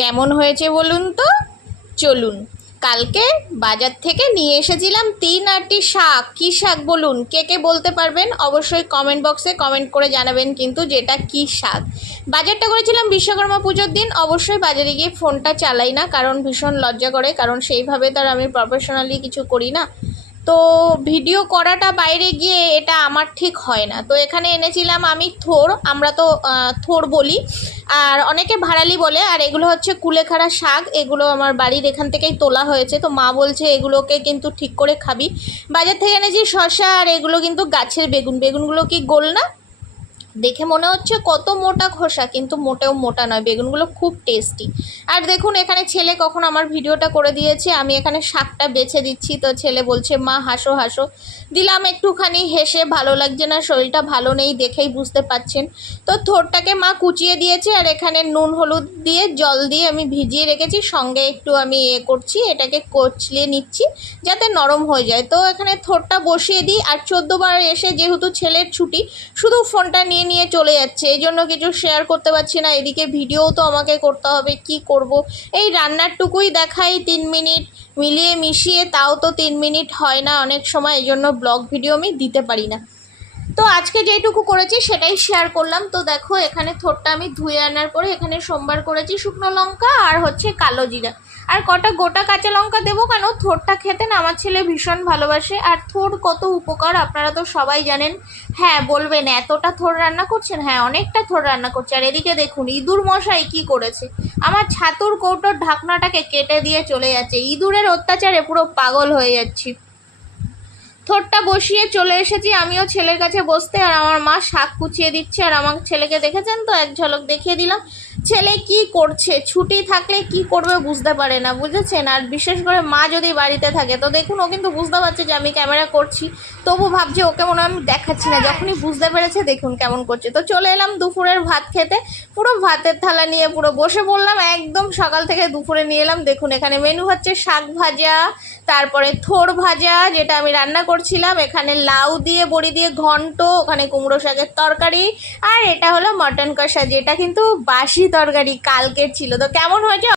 কেমন হয়েছে বলুন তো? চলুন। কালকে বাজার থেকে নিয়ে এসেছিলাম 3 আটি শাক। কী শাক বলুন? কে কে বলতে পারবেন অবশ্যই কমেন্ট বক্সে কমেন্ট করে জানাবেন কিন্তু যেটা কী শাক। বাজারটা করেছিলাম বিশ্বকর্মা পুজোর দিন। অবশ্যই বাজারে গিয়ে ফোনটা চালাই না, কারণ ভীষণ লজ্জা করে, কারণ সেইভাবে তার আমি প্রফেশনালি কিছু করি না। তো ভিডিও করাটা বাইরে গিয়ে এটা আমার ঠিক হয় না। তো এখানে এনেছিলাম আমি থোর, আমরা তো থোর বলি, আর অনেকে ভাড়ালি বলে। আর এগুলো হচ্ছে কুলেখাড়া শাক, এগুলো আমার বাড়ির এখান থেকেই তোলা হয়েছে। তো মা বলছে এগুলোকে কিন্তু ঠিক করে খাবি। বাজার থেকে এনেছি শসা, আর এগুলো কিন্তু গাছের বেগুন। বেগুনগুলো কি গোল না? দেখে মনে হচ্ছে কত মোটা খোসা, কিন্তু মোটেও মোটা নয়, বেগুনগুলো খুব টেস্টি। আর দেখুন এখানে ছেলে কখন আমার ভিডিওটা করে দিয়েছে, আমি এখানে শাকটা বেছে দিচ্ছি। তো ছেলে বলছে মা হাসো হাসো। দিলাম একটুখানি হেসে, ভালো লাগছে না, শরীরটা ভালো নেই দেখেই বুঝতে পাচ্ছেন। তো থোরটাকে মা কুচিয়ে দিয়েছে, আর এখানে নুন হলুদ দিয়ে জল দিয়ে আমি ভিজিয়ে রেখেছি, সঙ্গে একটু আমি করছি, এটাকে কচলিয়ে নিচ্ছি যাতে নরম হয়ে যায়। তো এখানে থোরটা বসিয়ে দিই। আর 14বার এসে যেহেতু ছেলের ছুটি, শুধু ফোনটা নিয়ে নিয়ে চলে যাচ্ছে, এই জন্য কিছু শেয়ার করতে পারছি না। এদিকে ভিডিও তো আমাকে করতে হবে, কি করব। এই রান্নারটুকুই দেখাই 3 মিনিট, মিলিয়ে মিশিয়ে তাও তো 3 মিনিট হয় না অনেক সময়, এই জন্য ব্লগ ভিডিও আমি দিতে পারি না। তো আজকে যেটুকু করেছি সেটাই শেয়ার করলাম। তো দেখো এখানে থোরটা আমি ধুয়ে আনার পরে এখানে সোমবার করেছি শুকনো লঙ্কা আর হচ্ছে কালো জিরা, আর কটা গোটা কাঁচা লঙ্কা দেবো, কেন থোরটা খেতে না আমার ছেলে ভীষণ ভালোবাসে। আর থোর কত উপকার আপনারা তো সবাই জানেন। হ্যাঁ বলবেন এতটা থোর রান্না করছেন? হ্যাঁ অনেকটা থোর রান্না করছে। আর এদিকে দেখুন ইঁদুর মশাই কি করেছে, আমার ছাতুর কৌটোর ঢাকনাটাকে কেটে দিয়ে চলে যাচ্ছে। ইঁদুরের অত্যাচারে পুরো পাগল হয়ে যাচ্ছি। থোরটা বসিয়ে চলে এসেছি আমিও ছেলের কাছে বসতে, আর আমার মা শাক কুচিয়ে দিচ্ছে। আর আমার ছেলেকে দেখেছেন তো, এক ঝলক দেখিয়ে দিলাম ছেলে কি করছে। ছুটি থাকলে কি করবে বুঝতে পারে না, বুঝেছেন। আর বিশেষ করে মা যদি বাড়িতে থাকে, তো দেখুন ও কিন্তু বুঝতে পারছে যে আমি ক্যামেরা করছি, তবু ভাবছে ওকে মনে হয় আমি দেখাচ্ছি না। যখনই বুঝতে পেরেছে দেখুন কেমন করছে। তো চলে এলাম দুপুরের ভাত খেতে, পুরো ভাতের থালা নিয়ে পুরো বসে পড়লাম, একদম সকাল থেকে দুপুরে নিয়ে এলাম। দেখুন এখানে মেনু হচ্ছে শাক ভাজা, তারপরে থোর ভাজা যেটা আমি রান্না করছিলাম, এখানে লাউ দিয়ে বড়ি দিয়ে ঘন্ট, ওখানে কুমড়ো শাকের তরকারি, আর এটা হলো মটন কষা, যেটা কিন্তু বাসি তরকারি কালকের ছিল। তো কেমন হয়েছে